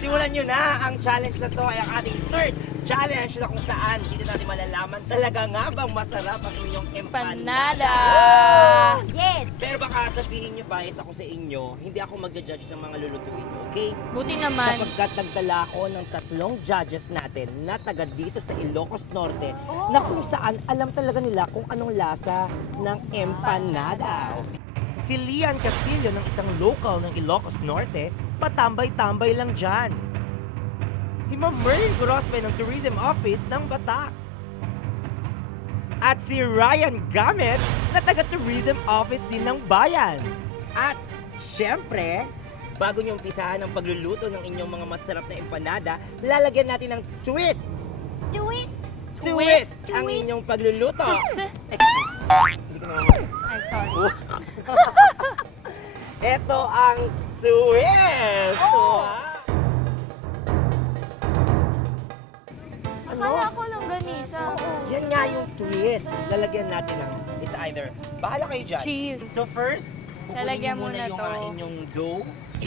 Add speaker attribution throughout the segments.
Speaker 1: Simulan nyo na! Ang challenge na to ay ang ating third challenge na kung saan dito natin malalaman talaga nga bang masarap ang inyong empanada.
Speaker 2: Yes!
Speaker 1: Pero baka sabihin nyo ba, isa ko sa inyo, hindi ako magja-judge ng mga lulutuin nyo, okay?
Speaker 3: Buti naman.
Speaker 1: Sapagkat nagdala ako ng 3 judges natin na taga dito sa Ilocos Norte na kung saan alam talaga nila kung anong lasa ng empanada. Si Lian Castillo ng isang local ng Ilocos Norte, patambay-tambay lang dyan. Si Ma'am Merlin Gorospe ng Tourism Office ng Batak. At si Ryan Gamet na taga-Tourism Office din ng Bayan. At syempre, bago nyo umpisahan ang pagluluto ng inyong mga masarap na empanada, lalagyan natin ng twist!
Speaker 2: Twist!
Speaker 1: Twist! Ang
Speaker 2: Twist.
Speaker 1: inyong pagluluto! Hindi ko naman.
Speaker 3: Ay, sorry.
Speaker 1: Ito ang twist! Wow!
Speaker 3: Akala ko lang ganisa.
Speaker 1: Yan nga yung twist. Lalagyan natin ng, it's either, bahala kayo dyan.
Speaker 3: Cheese.
Speaker 1: So first,
Speaker 3: Lalagyan
Speaker 1: kukunin
Speaker 3: muna
Speaker 1: yung
Speaker 3: to.
Speaker 1: inyong dough.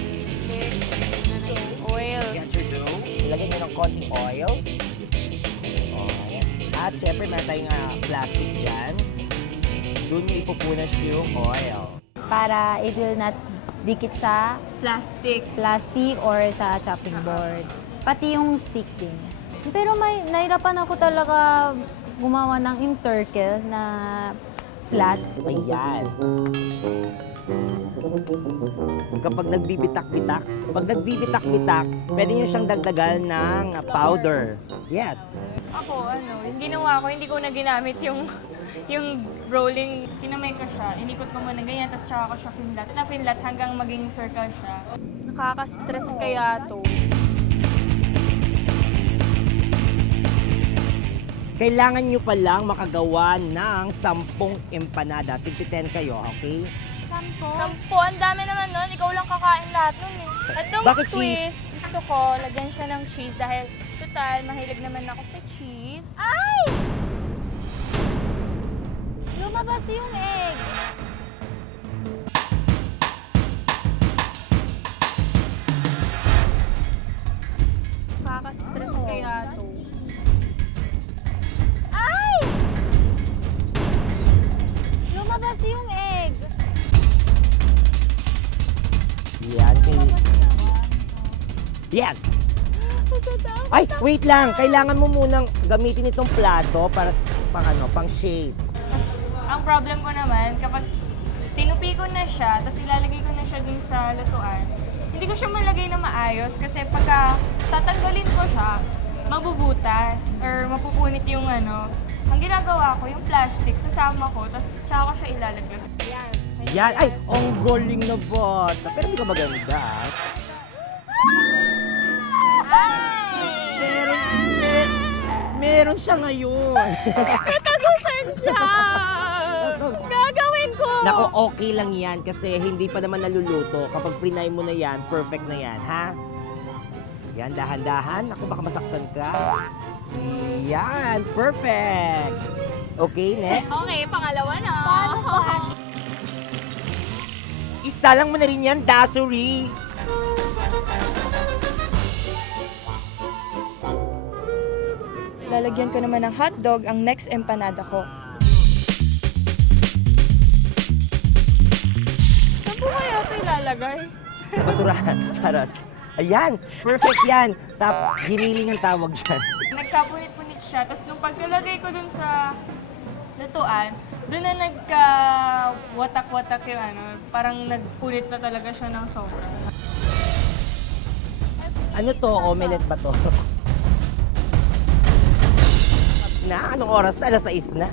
Speaker 3: Oil.
Speaker 1: Get your dough. Lagyan nyo ng konting oil. Okay. At syempre, meron tayong plastic dyan. Doon nyo ipupunas yung oil.
Speaker 2: Para it will not dikit sa
Speaker 3: Plastic.
Speaker 2: plastic or sa chopping board. Pati yung stick din. Pero nahirapan ako talaga gumawa ng in-circle na flat.
Speaker 1: Ayan. Kapag nagbibitak-bitak, pwede nyo siyang dagdagan ng powder. Yes.
Speaker 3: Ako, yung ginawa ko, hindi ko na ginamit yung rolling. Kinamay ko siya, inikot ko muna ganyan, tapos tsaka ko siya finlat. Na-finlat hanggang maging circle siya. Nakaka-stress kaya to.
Speaker 1: Kailangan nyo pa lang makagawa ng 10 empanada. 10 kayo, okay?
Speaker 3: Sampo, ang dami naman nun. Ikaw lang kakain lahat nun eh. At yung
Speaker 1: Bakit
Speaker 3: twist, gusto ko, lagyan siya ng cheese dahil total, mahilig naman ako sa cheese.
Speaker 2: Ay! Lumabas yung egg.
Speaker 3: Nakaka-stress kaya to.
Speaker 2: Ay! Lumabas yung egg.
Speaker 1: Yan. Yan. Ay, wait lang. Kailangan mo munang gamitin itong plato para pang shape.
Speaker 3: Ang problem ko naman, kapag tinupi ko na siya, tapos ilalagay ko na siya dun sa lutuan, hindi ko siya malagay na maayos kasi pagka tatanggalin ko siya, mabubutas or mapupunit yung Ang ginagawa ko, yung plastic, sasama ko, tapos tsaka ko siya ilalagay. Yan.
Speaker 1: Yan. Ay, ang galing na bata. Pero hindi ka maganda. Meron siya ngayon.
Speaker 3: Tagusan siya! Gagawin ko!
Speaker 1: Nako, okay lang yan kasi hindi pa naman naluluto. Kapag prinay mo na yan, perfect na yan, ha? Yan, dahan-dahan. Ako, baka masaktan ka. Yan, perfect! Okay, next.
Speaker 3: Okay, pangalawa na.
Speaker 1: Isa lang mo na rin yan, Dasuri.
Speaker 3: Lalagyan ko naman ng hotdog ang next empanada ko. Saan po kaya ito ilalagay?
Speaker 1: Sa basurahan, charot. Ayan, perfect yan. Giniling ang tawag dyan.
Speaker 3: Nagkapunit-punit siya, tapos nung pagkalagay ko dun sa lutuan, dun na nagka-watak-watak yung parang nagpunit na talaga siya ng sobra.
Speaker 1: Ano to? Omelette ba to? Na? Anong oras na? Alas 6 na.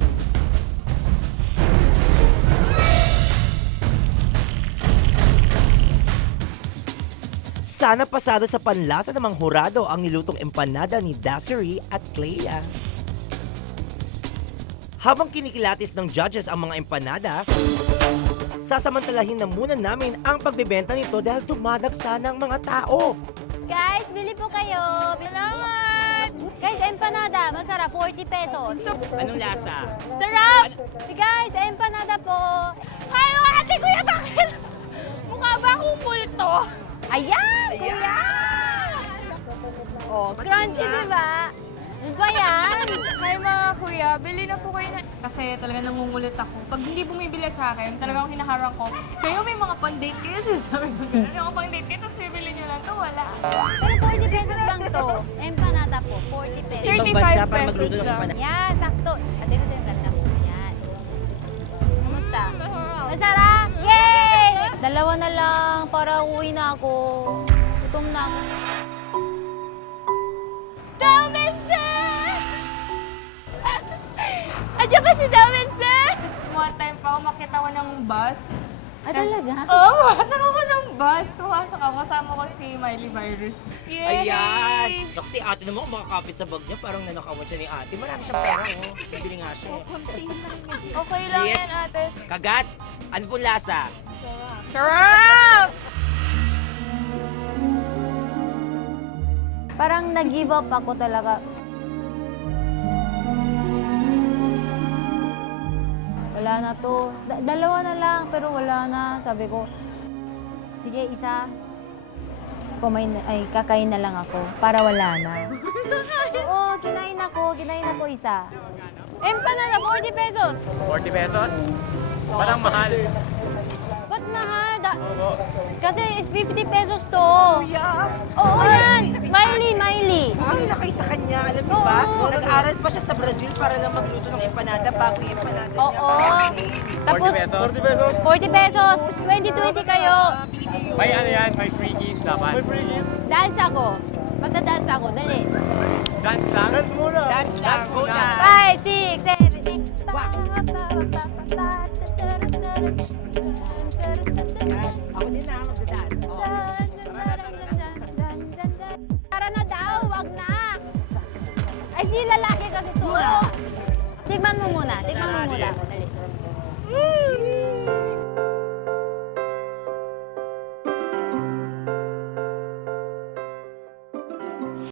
Speaker 1: Sana pasado sa panlasa ng mga hurado ang nilutong empanada ni Dasuri at Clea. Habang kinikilatis ng judges ang mga empanada, sasamantalahin na muna namin ang pagbebenta nito dahil dumadagsa ng mga tao.
Speaker 2: Guys, bili po kayo.
Speaker 3: Salamat!
Speaker 2: Guys, empanada, masarap, 40 pesos.
Speaker 1: Anong lasa?
Speaker 3: Sarap!
Speaker 2: Guys, empanada po.
Speaker 3: Ay, ate kuya, bakit? Mukha ba akong multo?
Speaker 2: Ayan!
Speaker 1: Ayan!
Speaker 2: Oh, crunchy, di ba? Ano ba yan?
Speaker 3: Hi mga kuya, bili na po kayo na... Kasi talaga nangungulit ako. Pag hindi bumibili sa akin, talagang hinaharang ko. Kayo may mga pang-date kayo, sabi ko gano'n. May mga pang-date kayo, tapos bibili nyo lang to, wala.
Speaker 2: Pero 40 pesos lang to. Empanada po, 40 pesos.
Speaker 1: Ibang
Speaker 3: 35
Speaker 1: bansa para
Speaker 3: pesos
Speaker 1: magluto ng
Speaker 3: lang.
Speaker 1: empanada.
Speaker 2: Yan, sakto. Ate kasi yung ganda mo. Yan. Kumusta? Masarap! Yay! Dalawa na lang para uwi na ako. Gutom na ako.
Speaker 3: Damen Sis! Andiyan ba si Damen Sis? One time pa, umakit ako ng bus.
Speaker 2: Ah, talaga?
Speaker 3: Oo, pumasok ako ng bus. Pumasok ako, kasama ko si Miley Virus. Yay!
Speaker 1: Ayan! Naku, si ate naman kung makakapit sa bag niya, parang nanakawan siya ni ate. Marami siyang pera, oh. Bibili nga siya.
Speaker 3: Okay lang
Speaker 1: Yes.
Speaker 3: yan, ate.
Speaker 1: Kagat, ano pong lasa?
Speaker 3: Sarap!
Speaker 2: Parang nag-give up ako talaga. Wala na to. Dalawa na lang, pero wala na. Sabi ko, sige, isa. Kakain na lang ako para wala na. Oo, kinain ako isa. Empanada, 40 pesos.
Speaker 4: 40 pesos? Parang mahal.
Speaker 2: Ba't mahal? Kasi is 50 pesos to.
Speaker 1: Kuya!
Speaker 2: Oo yan, Miley.
Speaker 1: Ay, nakay sa kanya. Alam niyo ba?
Speaker 2: Oo.
Speaker 1: Nag-aral pa siya sa Brazil para lang magluto ng empanada bago yung empanada niya.
Speaker 2: Oo. Tapos,
Speaker 4: 40 pesos?
Speaker 2: 40 pesos. 20-20 kayo.
Speaker 4: May ano yan, may free keys dapat. May free keys?
Speaker 2: Dance ako. Magda-dance ako. Dali.
Speaker 4: Dance lang? Dance muna.
Speaker 1: Dance lang, go
Speaker 4: muna.
Speaker 1: na.
Speaker 2: 5, 6, 7, 8.
Speaker 1: Wow. Ako din na, magdadaan.
Speaker 2: Tara na daw, wag na. Ay, si lalaki kasi to. Tikman mo muna. Dali.